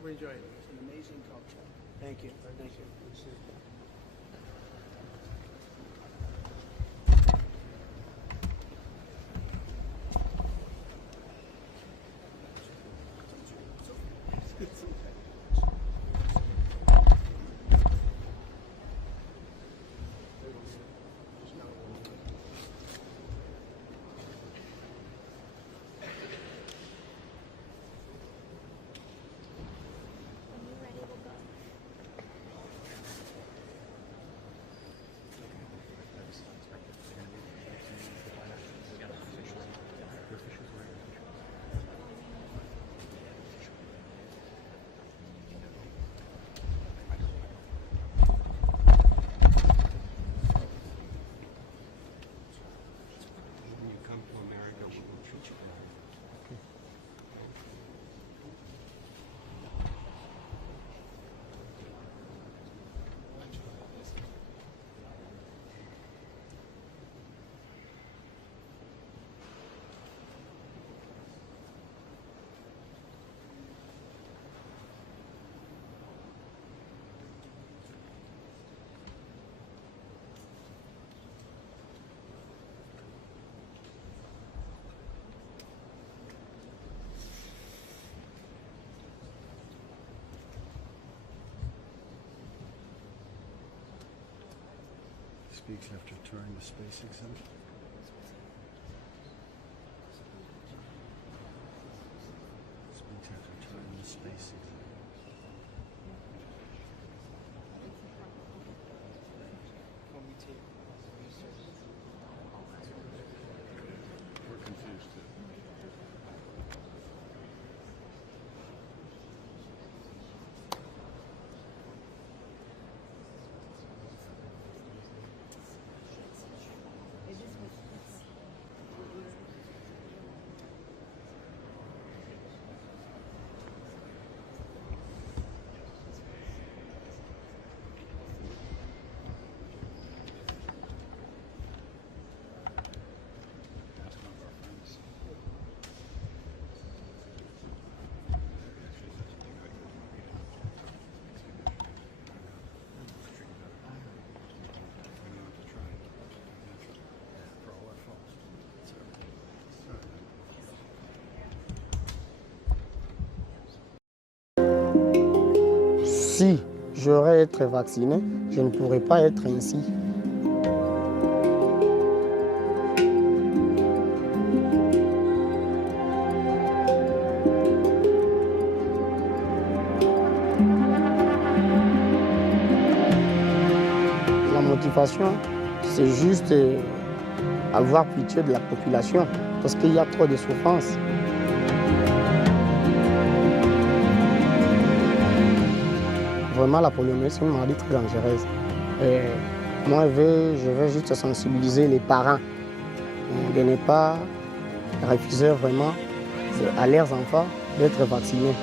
hope we enjoy it. It's an amazing culture. Thank you. Thank you. Speaks after touring the space exhibit. Speaks after touring the space exhibit. We're confused too. Si j'aurais à être vacciné, je ne pourrais pas être ainsi. La motivation, c'est juste avoir pitié de la population parce qu'il y a trop de souffrance. Vraiment, la poliomyélite, c'est une maladie très dangereuse. Et moi, je veux juste sensibiliser les parents de ne pas refuser vraiment à leurs enfants d'être vaccinés.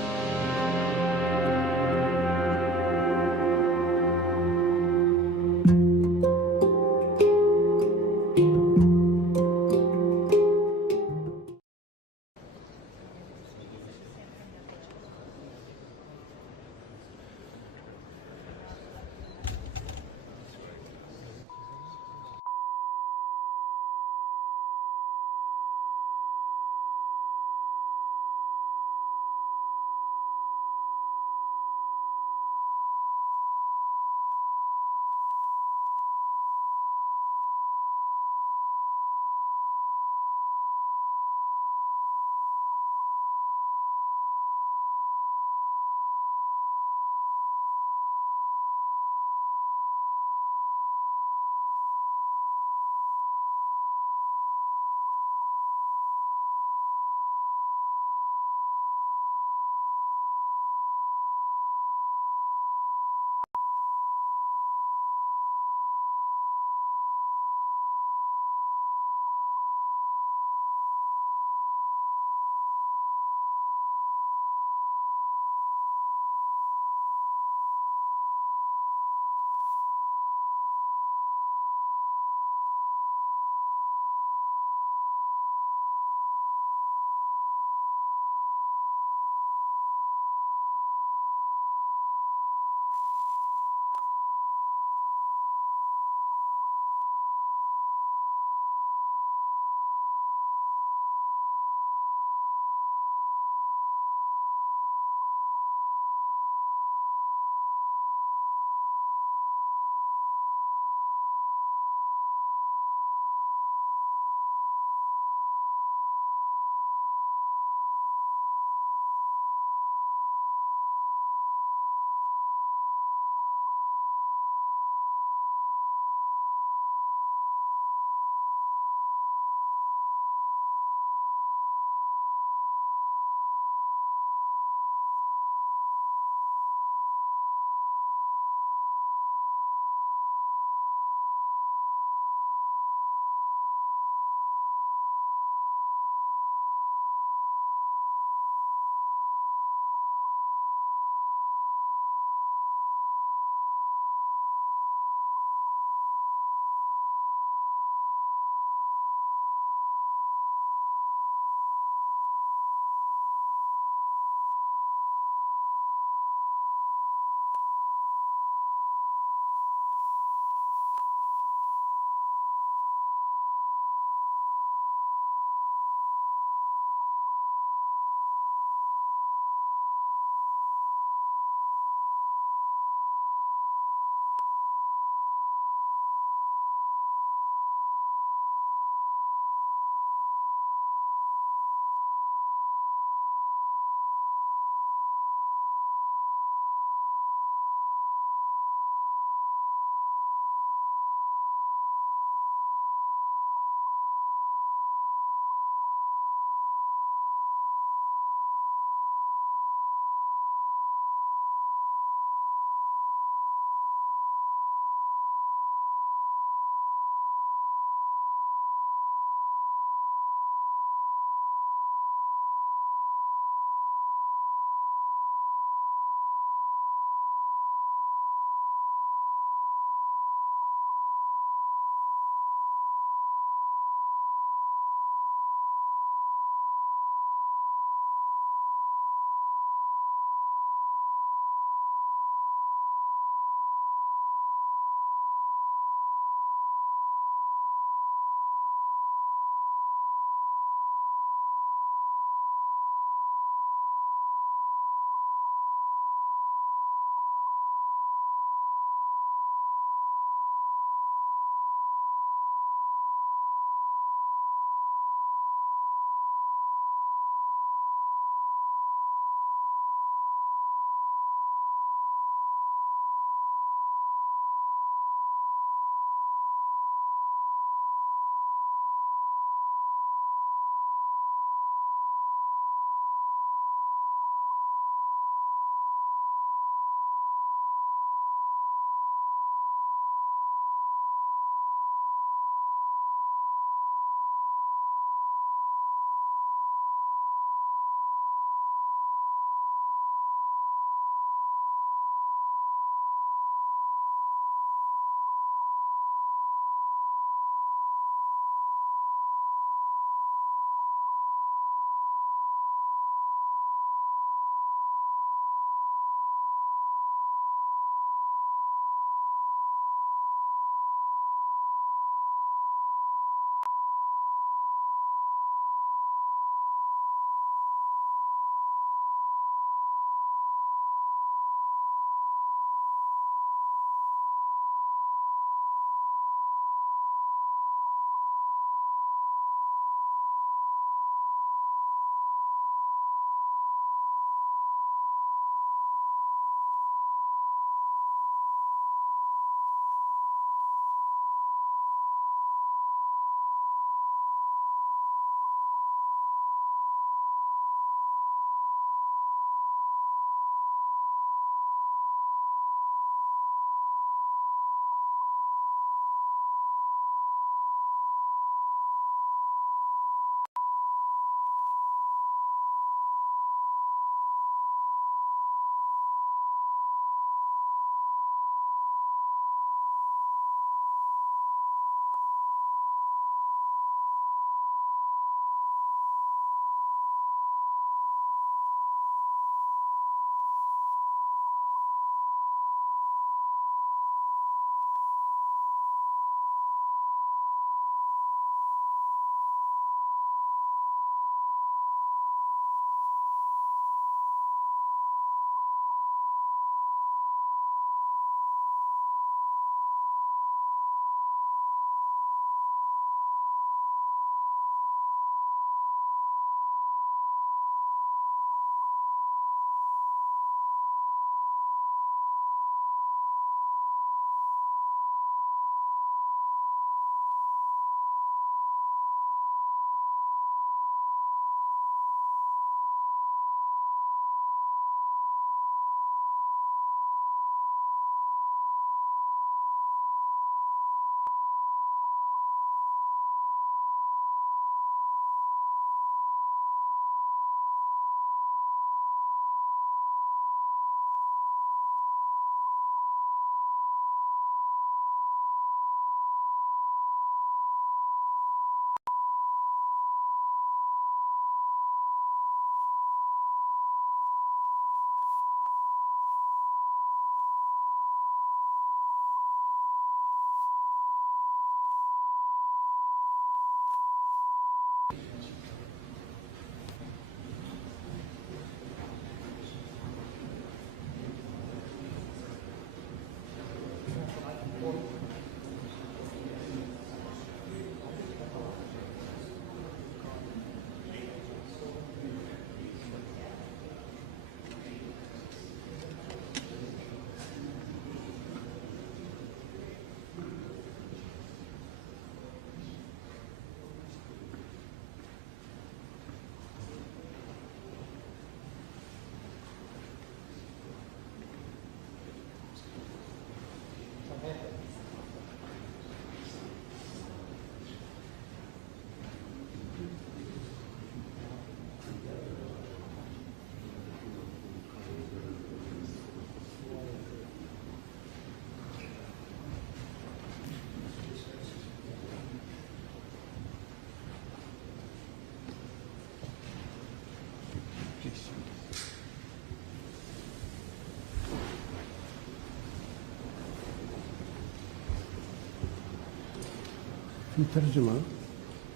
في ترجمة؟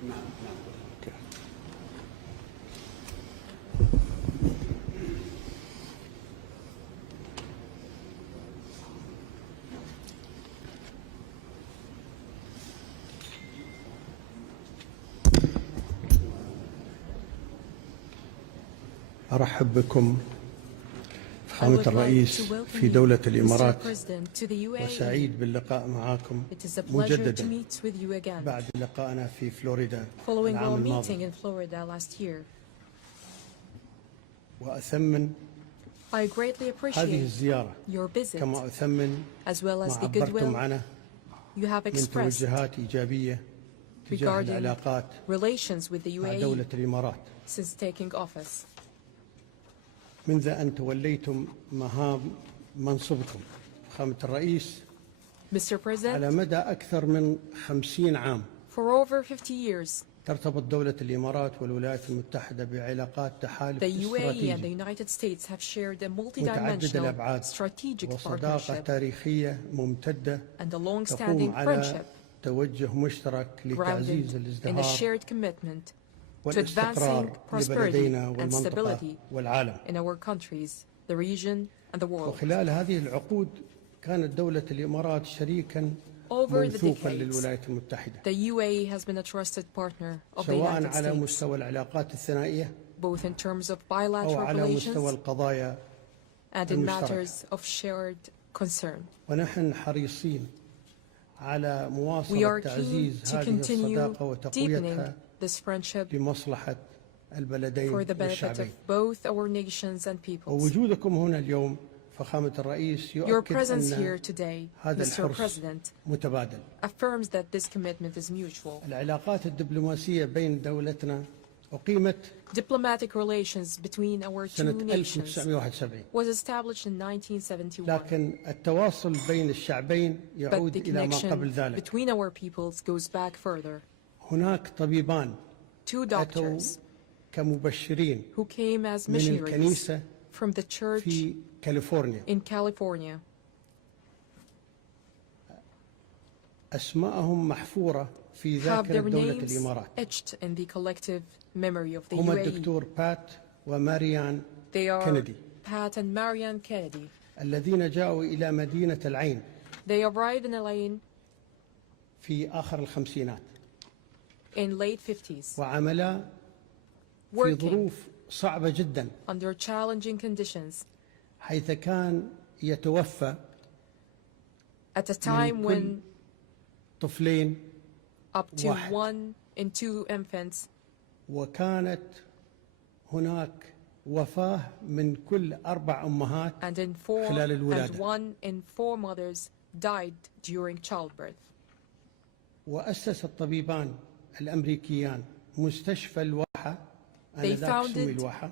نعم. اوكي. أرحب بكم فخامة الرئيس في دولة الإمارات، وسعيد باللقاء معكم مجددا بعد لقائنا في فلوريدا العام الماضي. وأثمن هذه الزيارة كما أثمن ما عبرتم عنه من توجهات إيجابية تجاه العلاقات مع دولة الإمارات منذ أن توليتم مهام منصبكم فخامة الرئيس على مدى أكثر من 50 عام. ترتبط دولة الإمارات والولايات المتحدة بعلاقات تحالف استراتيجي متعدد الأبعاد وصداقة تاريخية ممتدة تقوم على توجه مشترك لتعزيز الازدهار والاستقرار لبلدينا والمنطقة والعالم. وخلال هذه العقود كانت دولة الإمارات شريكا موثوقا للولايات المتحدة سواء على مستوى العلاقات الثنائية أو على مستوى القضايا المشتركة. ونحن حريصين على مواصلة تعزيز هذه الصداقة وتقويتها لمصلحة البلدين والشعبين. ووجودكم هنا اليوم فخامة الرئيس يؤكد أن هذا الحرص متبادل. العلاقات الدبلوماسية بين دولتنا أقيمت سنة 1971 لكن التواصل بين الشعبين يعود إلى ما قبل ذلك. هناك طبيبان أتوا كمبشرين من الكنيسة في كاليفورنيا. أسماءهم محفورة في ذاكرة دولة الإمارات. هم الدكتور بات وماريان كينيدي الذين جاءوا إلى مدينة العين في آخر الخمسينات وعملا في ظروف صعبة جدا حيث كان يتوفى من كل طفلين واحد وكانت هناك وفاة من كل 4 أمهات خلال الولادة. وأسس الطبيبان الأمريكيان مستشفى الواحة آنذاك سمي الواحة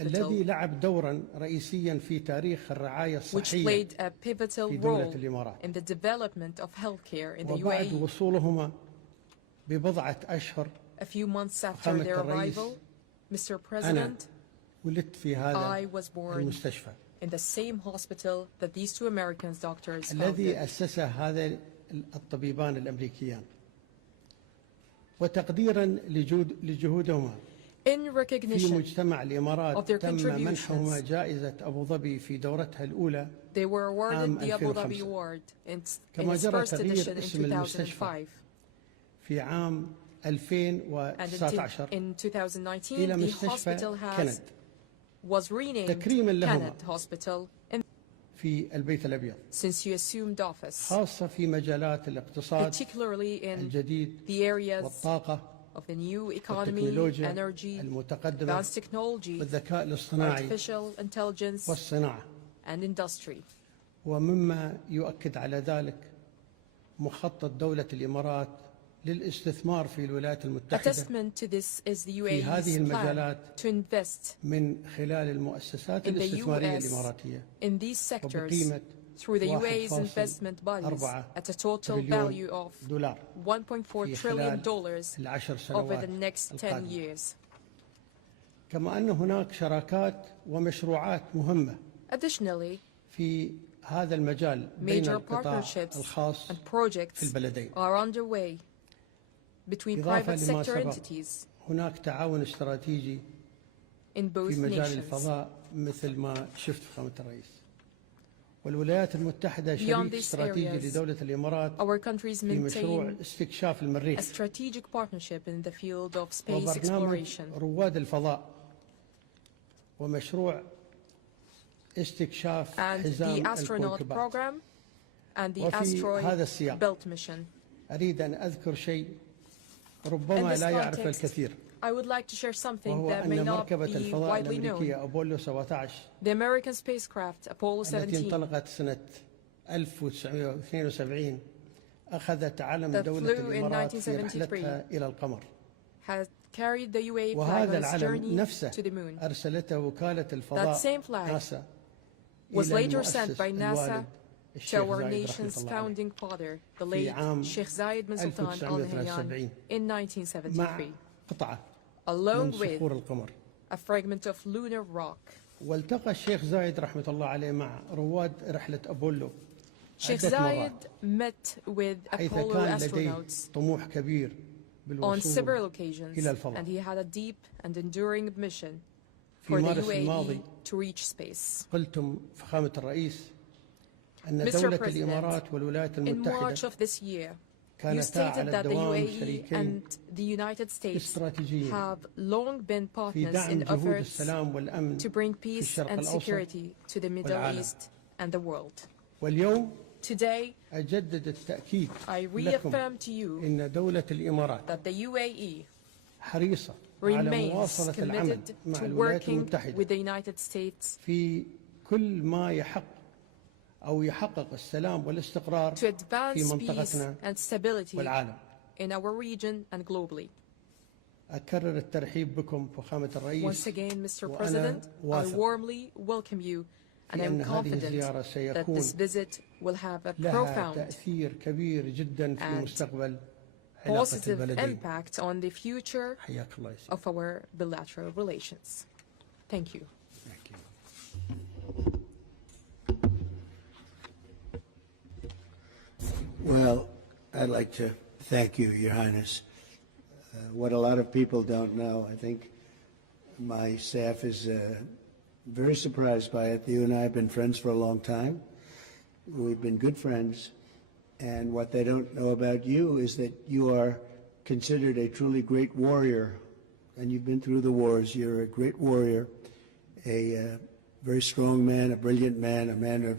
الذي لعب دورا رئيسيا في تاريخ الرعاية الصحية في دولة الإمارات. وبعد وصولهما ببضعة أشهر فخامة الرئيس أنا ولدت في هذا المستشفى الذي أسسه هذا الطبيبان الأمريكيان. وتقديرا لجهودهما في مجتمع الإمارات تم منحهما جائزة أبو ظبي في دورتها الأولى They were awarded the Abu Dhabi 2005. Award in كما its جرى first تغيير edition in اسم المستشفى 2005. في عام And 2019 in 2019, إلى the مستشفى hospital كند was renamed تكريما لهما Kenneth Hospital في البيت الأبيض، since you assumed office, خاصة في مجالات الاقتصاد particularly in الجديد the areas والطاقة of the new economy, والتكنولوجيا energy, المتقدمة advanced technology, والذكاء الاصطناعي artificial intelligence, والصناعة. and industry. ومما يؤكد على ذلك مخطط دولة الإمارات للاستثمار في الولايات A المتحدة testament to this is the في هذه UAE's plan المجالات to invest من خلال المؤسسات in the الاستثمارية US الإماراتية in these sectors وبقيمة through the UAE's investment bodies 1.4 at a total تريليون value of دولار $1.4 في trillion خلال العشر over سنوات the next 10 القادمة. years. كما أن هناك شراكات ومشروعات مهمة Additionally, في هذا المجال بين major القطاع partnerships الخاص and في projects البلدين. are underway between إضافة private لما sector سبق entities هناك تعاون استراتيجي in both في مجال nations. الفضاء مثل ما شفت فخامة الرئيس. والولايات المتحدة Beyond شريك these استراتيجي areas, لدولة الإمارات our countries في مشروع maintain استكشاف a المريخ strategic partnership in the field of space وبرنامج exploration رواد الفضاء ومشروع استكشاف and the حزام astronaut الكويكبات. program and the وفي هذا asteroid السياق belt mission. أريد أن أذكر شيء In ربما this لا يعرف context, الكثير، I would like to share something وهو that may أن not مركبة be الفضاء widely known. الأمريكية أبولو 17 The American spacecraft Apollo التي 17 انطلقت سنة 1972 أخذت علم that دولة flew in الإمارات في 1973 رحلتها إلى القمر. has carried the UAE flag وهذا on its العلم journey نفسه to the moon. أرسلته وكالة الفضاء That same flag ناسا Was إلى later sent المؤسس by NASA الوالد to الشيخ our زايد nation's رحمة الله عليه founding father, the في late عام Sheikh Zayed bin Sultan Al Nahyan 1973 in مع 1973, قطعة along من with صخور القمر. a fragment of lunar rock. والتقى الشيخ زايد رحمة الله عليه مع رواد رحلة أبولو Sheikh عدة Zayed مرات met with حيث Apollo كان لديه astronauts طموح كبير on بالوصول several occasions, إلى الفضاء. and he had a deep and enduring mission في for the مارس الماضي UAE to reach space. قلتم فخامة الرئيس أن Mr. دولة President, الإمارات والولايات in March المتحدة of this year, you كانتا stated على that the الدوام UAE شريكين and the United States استراتيجيين have long been في partners دعم in جهود efforts السلام والأمن to bring في peace الشرق and الأوسط security to the Middle والعالم. East and the world. واليوم Today, أجدد التأكيد I لكم reaffirm to you إن دولة الإمارات that the UAE حريصة على remains مواصلة العمل committed مع to الولايات working المتحدة with the United States في كل ما يحقق السلام والاستقرار to في advance peace منطقتنا and stability والعالم. in our region and globally. أكرر الترحيب بكم فخامة Once الرئيس again, Mr. وأنا President, I واثق warmly welcome you, and في I'm أن هذه confident الزيارة that سيكون this visit will have a لها profound تأثير كبير جدا في and مستقبل علاقة positive البلدين. impact on the future حياك الله يا سيدي. of our bilateral relations. Thank you. Thank you. Well, I'd like to thank you, Your Highness. What a lot of people don't know, I think my staff is very surprised by it. You and I have been friends for a long time. We've been good friends. And what they don't know about you is that you are considered a truly great warrior. And you've been through the wars. You're a great warrior, a very strong man, a brilliant man, a man of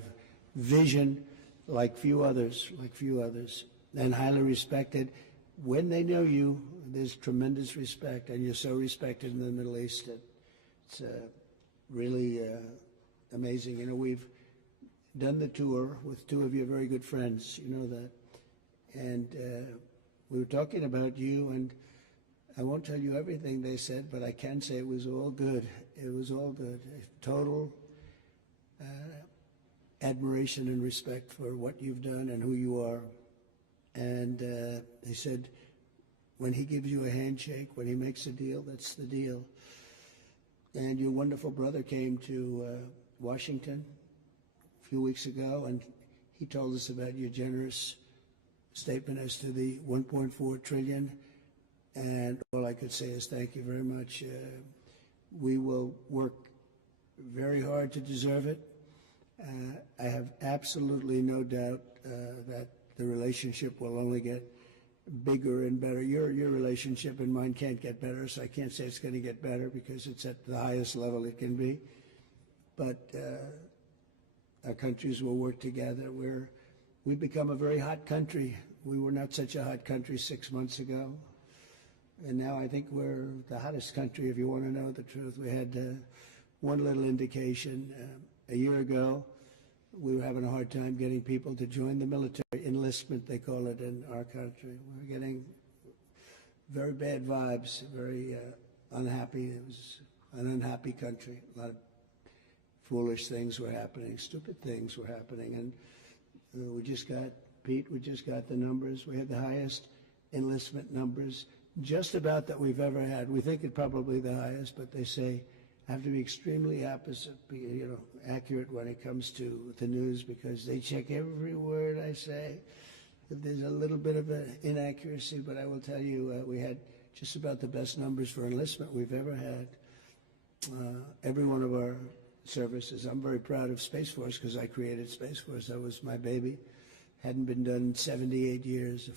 vision like few others, and highly respected. When they know you, there's tremendous respect, and you're so respected in the Middle East that it's really amazing. You know, we've done the tour with two of your very good friends, you know that. And we were talking about you, and I won't tell you everything they said, but I can say it was all good. It was all good. Total admiration and respect for what you've done and who you are. And they said, when he gives you a handshake, when he makes a deal, that's the deal. And your wonderful brother came to Washington a few weeks ago, and he told us about your generous statement as to the 1.4 trillion. And all I could say is thank you very much. We will work very hard to deserve it. I have absolutely no doubt that the relationship will only get bigger and better. Your relationship and mine can't get better, so I can't say it's going to get better because it's at the highest level it can be. But our countries will work together. We've become a very hot country. We were not such a hot country 6 months ago. And now I think we're the hottest country, if you want to know the truth. We had one little indication. A year ago, we were having a hard time getting people to join the military enlistment, they call it in our country. We were getting very bad vibes, very unhappy. It was an unhappy country. A lot of foolish things were happening, stupid things were happening. And we just got the numbers. We had the highest enlistment numbers just about that we've ever had. We think it's probably the highest, but they say have to be extremely accurate when it comes to the news because they check every word I say. If there's a little bit of an inaccuracy, but I will tell you, we had just about the best numbers for enlistment we've ever had. Every one of our services. I'm very proud of Space Force because I created Space Force. That was my baby. Hadn't been done in 78 years, a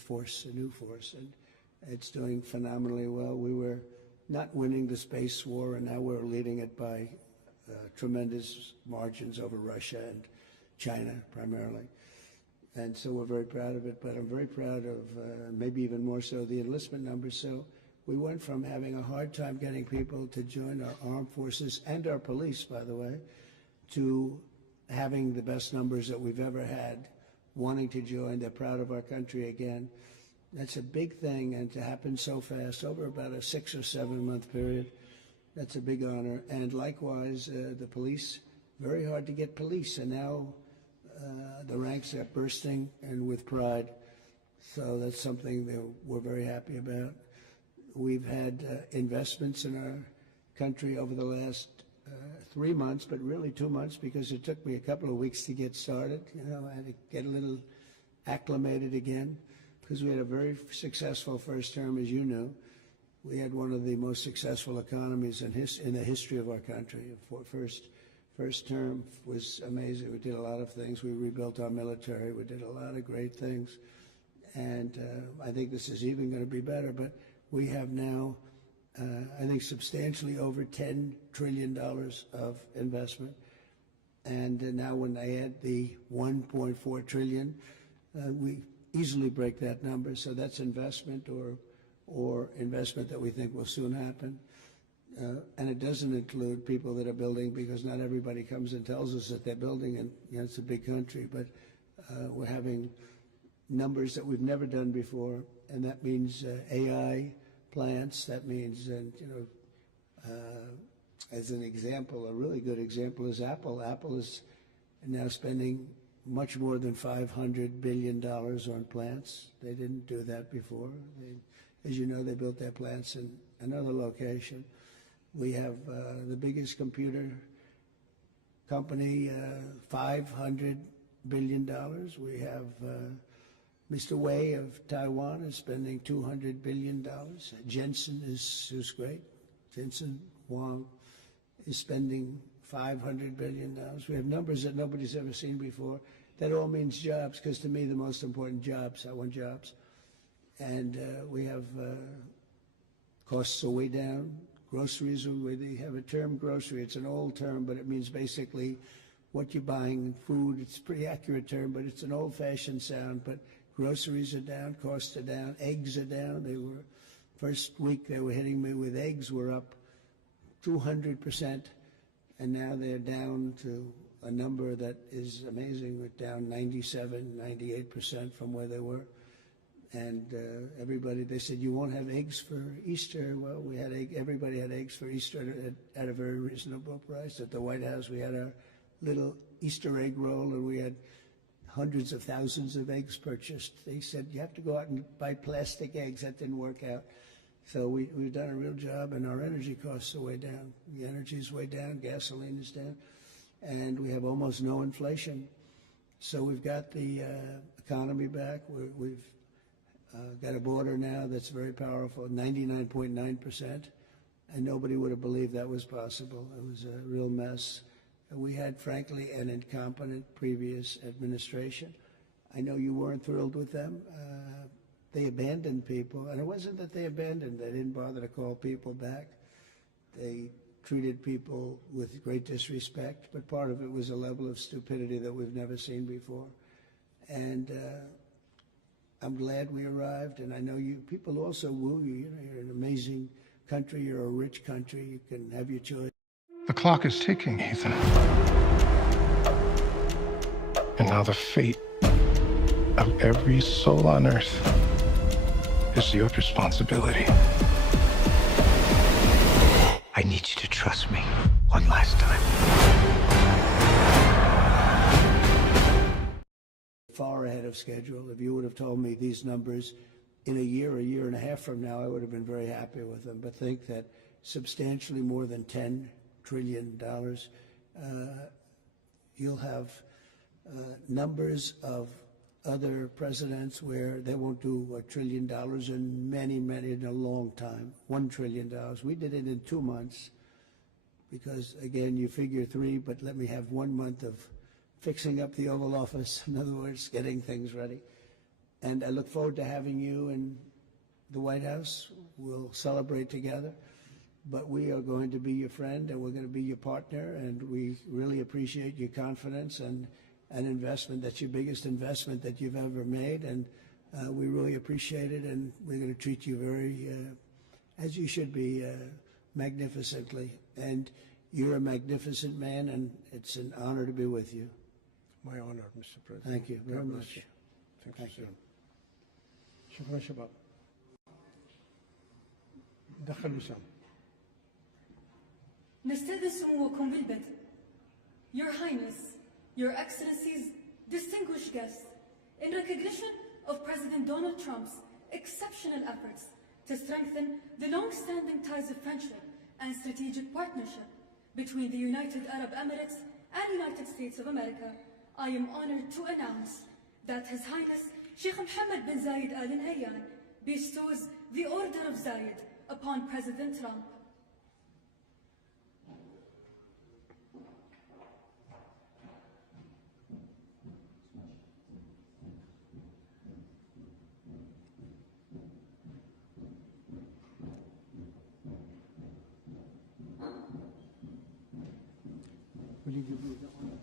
new force, and it's doing phenomenally well. We were not winning the space war, and now we're leading it by tremendous margins over Russia and China primarily. And so we're very proud of it, but I'm very proud of, maybe even more so, the enlistment numbers. So we went from having a hard time getting people to join our armed forces and our police, by the way, to having the best numbers that we've ever had, wanting to join. They're proud of our country again. That's a big thing, and to happen so fast, over about a 6 or 7 month period, that's a big honor. And likewise, the police, very hard to get police, and now the ranks are bursting and with pride. So that's something that we're very happy about. We've had investments in our country over the last 3 months, but really 2 months because it took me a couple of weeks to get started. I had to get a little acclimated again because we had a very successful first term, as you know. We had one of the most successful economies in the history of our country. First term was amazing. We did a lot of things. We rebuilt our military. We did a lot of great things. And I think this is even going to be better. But we have now, I think, substantially over $10 trillion of investment. And now when I add the $1.4 trillion, we easily break that number. So that's investment or investment that we think will soon happen. And it doesn't include people that are building, because not everybody comes and tells us that they're building, and it's a big country, but we're having numbers that we've never done before, and that means AI plants. That means, as an example, a really good example is Apple. Apple is now spending much more than $500 billion on plants. They didn't do that before. As you know, they built their plants in another location. We have the biggest computer company, $500 billion. We have Mr. Wei of Taiwan is spending $200 billion. Jensen who's great. Jensen Huang is spending $500 billion. We have numbers that nobody's ever seen before. That all means jobs, because to me the most important jobs, I want jobs. And we have costs are way down. Groceries, we have a term grocery. It's an old term, but it means basically what you're buying, food. It's a pretty accurate term, but it's an old-fashioned sound. But groceries are down, costs are down, eggs are down. They were, first week they were hitting me with eggs were up 200%, and now they're down to a number that is amazing. We're down 97, 98% from where they were. And everybody, they said, you won't have eggs for Easter. Well, we had everybody had eggs for Easter at a very reasonable price. At the White House, we had our little Easter egg roll, and we had hundreds of thousands of eggs purchased. They said, you have to go out and buy plastic eggs. That didn't work out. So we've done a real job, and our energy costs are way down. The energy is way down, gasoline is down, and we have almost no inflation. So we've got the economy back. We've got a border now that's very powerful, 99.9%, and nobody would have believed that was possible. It was a real mess. We had, frankly, an incompetent previous administration. I know you weren't thrilled with them. They abandoned people, and it wasn't that they abandoned, they didn't bother to call people back. They treated people with great disrespect, but part of it was a level of stupidity that we've never seen before. And I'm glad we arrived, and I know you people also woo you. You know, you're an amazing country, you're a rich country, you can have your choice. The clock is ticking, Ethan. And now the fate of every soul on earth is your responsibility. I need you to trust me one last time. Far ahead of schedule. If you would have told me these numbers in a year and a half from now, I would have been very happy with them. But think that substantially more than $10 trillion, you'll have numbers of other presidents where they won't do $1 trillion in a long time, $1 trillion. We did it in 2 months because, again, you figure 3, but let me have 1 month of fixing up the Oval Office, in other words, getting things ready. And I look forward to having you in the White House. We'll celebrate together. But we are going to be your friend, and we're going to be your partner, and we really appreciate your confidence and an investment. That's your biggest investment that you've ever made, and we really appreciate it, and we're going to treat you very, as you should be, magnificently. And you're a magnificent man, and it's an honor to be with you. My honor, Mr. President. Thank you very much. Thank you. شكرا شباب. دخل وسام. نستأذن سموكم بالبدء. Your Highness, Your Excellencies, distinguished guests, in recognition of President Donald Trump's exceptional efforts to strengthen the long-standing ties of friendship and strategic partnership between the United Arab Emirates and United States of America, I am honored to announce that His Highness Sheikh Mohammed bin Zayed Al Nahyan bestows the Order of Zayed upon President Trump. Will you give me the honor?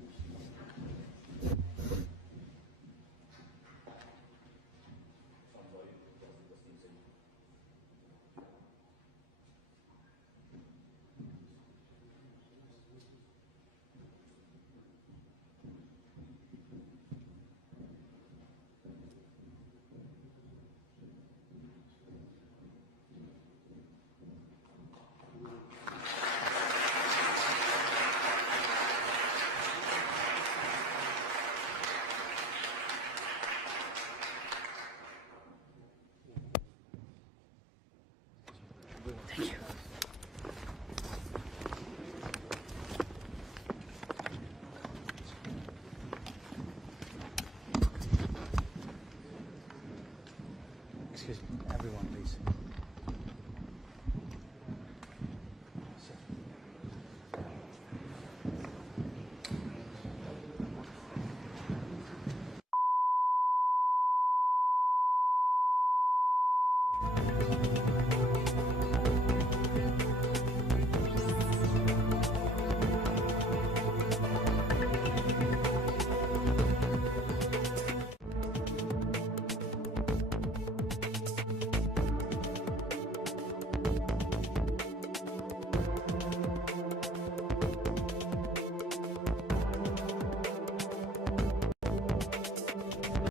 Excuse me, everyone, please.